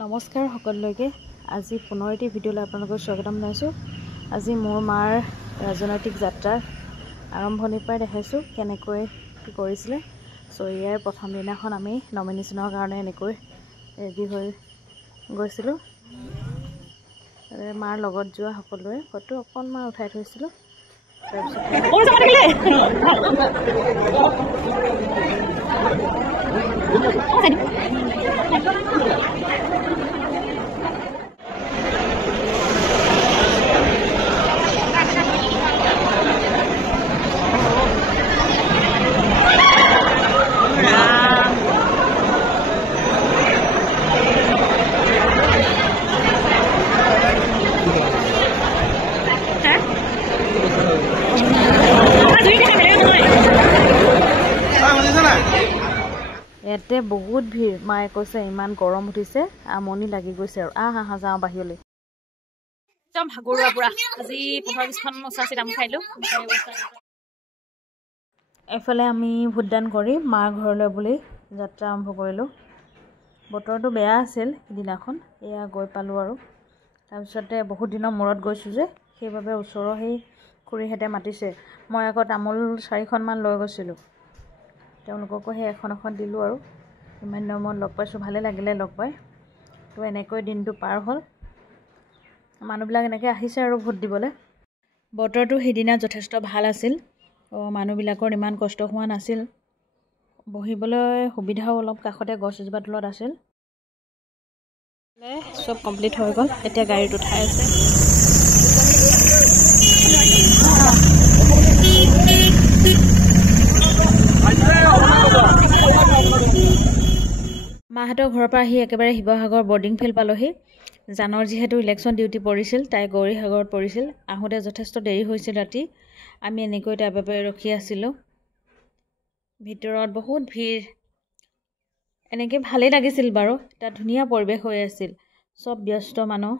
নমস্কাৰ সকলোকে আজি পুনৰ এটি ভিডিঅ'লৈ আপোনালোকক স্বাগতম জনাইছোঁ। আজি মোৰ মাৰ ৰাজনৈতিক যাত্ৰাৰ আৰম্ভণিৰ পৰাই দেখাইছোঁ কেনেকৈ কি কৰিছিলে। সো ইয়াৰ প্ৰথম দিনাখন আমি নমিনেশ্যনৰ কাৰণে এনেকৈ ৰেডি হৈ গৈছিলোঁ। মাৰ লগত যোৱা সকলোৱে ফটো অকণমান উঠাই থৈছিলোঁ। ইয়াতে বহুত ভিৰ। মায়ে কৈছে ইমান গৰম উঠিছে, আমনি লাগি গৈছে আৰু আহা যাওঁ বাহিৰলৈ। একদম ভাগৰুৱা পুৰা। আজি 15-20খন ওচৰা চিধাম খাইলোঁ। এফালে আমি ভোটদান কৰি মাৰ ঘৰলৈ বুলি যাত্ৰা আৰম্ভ কৰিলোঁ। বতৰটো বেয়া আছিল সিদিনাখন, এয়া গৈ পালোঁ আৰু তাৰপিছতে বহুত দিনৰ মূৰত গৈছোঁ যে সেইবাবে ওচৰৰ সেই খুৰীহঁতে মাতিছে। মই আকৌ তামোল 4খনমান লৈ গৈছিলোঁ, তেওঁলোককো সেই এখন দিলোঁ আৰু ইমান দিনৰ মূৰত লগ পাইছোঁ, ভালে লাগিলে লগ পাই। তো এনেকৈ দিনটো পাৰ হ'ল, মানুহবিলাক এনেকৈ আহিছে আৰু ভোট দিবলৈ। বতৰটো সেইদিনা যথেষ্ট ভাল আছিল, মানুহবিলাকৰ ইমান কষ্ট হোৱা নাছিল, বহিবলৈ সুবিধাও অলপ কাষতে গছ এজোপা তলত আছিল। চব কমপ্লিট হৈ গ'ল, এতিয়া গাড়ীত উঠাই আছে। মাহঁতৰ ঘৰৰ পৰা আহি একেবাৰে শিৱসাগৰ বৰ্ডিং ফিল্ড পালোহি। জানৰ যিহেতু ইলেকশ্যন ডিউটি পৰিছিল, তাই গৌৰীসাগৰত পৰিছিল। আহোঁতে যথেষ্ট দেৰি হৈছিল ৰাতি। আমি এনেকৈ তাৰ বাবে ৰখি আছিলোঁ। ভিতৰত বহুত ভিৰ, এনেকৈ ভালেই লাগিছিল বাৰু। তাত ধুনীয়া পৰিৱেশ হৈ আছিল, চব ব্যস্ত মানুহ।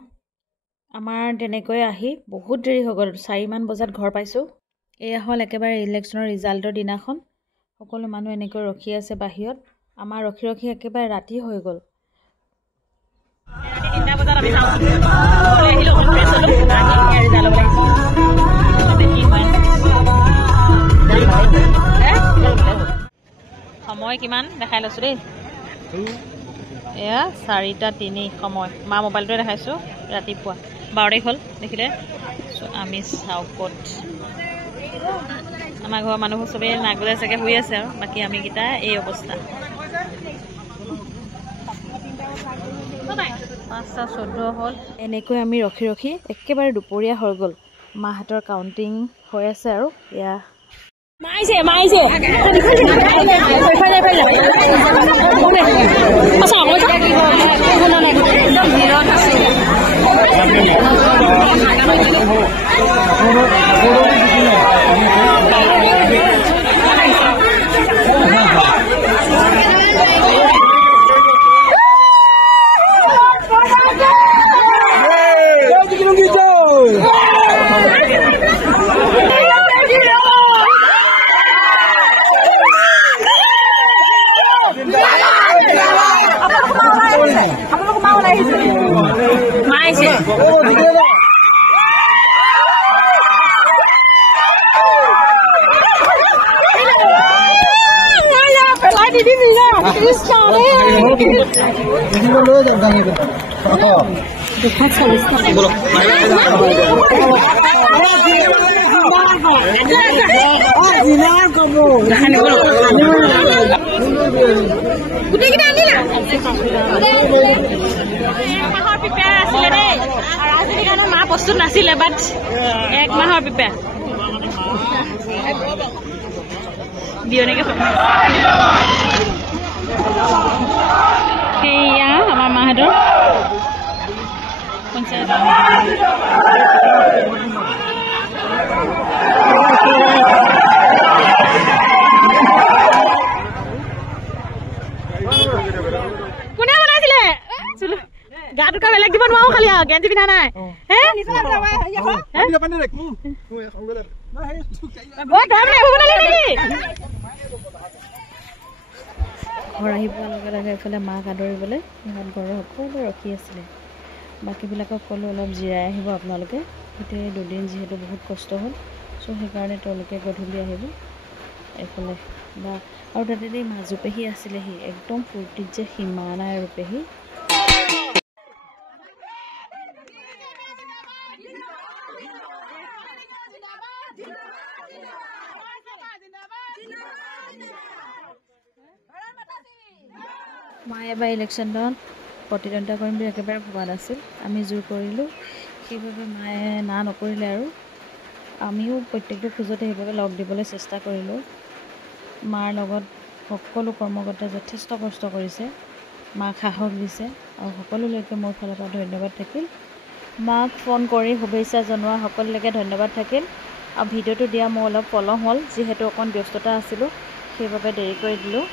আমাৰ তেনেকৈ আহি বহুত দেৰি হৈ গ'ল, 4মান বজাত ঘৰ পাইছোঁ। এয়া হ'ল একেবাৰে ইলেকশ্যনৰ ৰিজাল্টৰ দিনাখন। সকলো মানুহ এনেকৈ ৰখি আছে বাহিৰত। আমাৰ ৰখি ৰখি একেবাৰে ৰাতি হৈ গ'ল। সময় কিমান দেখাই লৈছোঁ দেই, এয়া 4:03 সময়। মা মোবাইলটোৱে দেখাইছোঁ, ৰাতিপুৱা 12 তাৰিখ হ'ল দেখিলে। আমি চাউকত আমাৰ ঘৰৰ মানুহবোৰ চবেই নাগলে চাগে শুই আছে আৰু বাকী আমিকেইটা এই অৱস্থা। 5:14 হ'ল। এনেকৈ আমি ৰখি ৰখি একেবাৰে দুপৰীয়া হৈ গ'ল। মাহঁতৰ কাউণ্টিং হৈ আছে আৰু এয়া মা প্ৰস্তুত নাছিলে, বাট 1 মাহৰ প্ৰিপেয়াৰ বিয়নেকে। সেয়া আমাৰ মাহঁতৰ পঞ্চায়ত। কোনে বনাইছিলে? গাটো কা বেলেগ দিব নোৱাৰো, খালি গেঞ্জি পিন্ধা নাই। ঘৰ আহি পোৱাৰ লগে লগে এইফালে মাক আদৰিবলৈ সিহঁত ঘৰৰ সকলো ৰখি আছিলে। বাকীবিলাকক ক'লোঁ অলপ জিৰাই আহিব আপোনালোকে, গোটেই দুদিন যিহেতু বহুত কষ্ট হ'ল, চ' সেইকাৰণে তেওঁলোকে গধূলি আহিব এইফালে বা আৰু তাতে দেই মাজু পেহী আছিলেহি, একদম ফূৰ্তিত যে সীমা নাই আৰু পেহী। মায়ে এবাৰ ইলেকশ্যনত প্ৰতিদ্বন্দ্বিতা কৰিম বুলি একেবাৰে ভবা নাছিল, আমি জোৰ কৰিলোঁ, সেইবাবে মায়ে না নকৰিলে আৰু আমিও প্ৰত্যেকটো খোজতে সেইবাবে লগ দিবলৈ চেষ্টা কৰিলোঁ। মাৰ লগত সকলো কৰ্মকৰ্তাই যথেষ্ট কষ্ট কৰিছে, মাক সাহস দিছে আৰু সকলোলৈকে মোৰ ফালৰ পৰা ধন্যবাদ থাকিল। মাক ফোন কৰি শুভেচ্ছা জনোৱা সকলোলৈকে ধন্যবাদ থাকিল। আৰু ভিডিঅ'টো দিয়া মোৰ অলপ পলম হ'ল, যিহেতু অকণ ব্যস্ততা আছিলোঁ, সেইবাবে দেৰি কৰি দিলোঁ।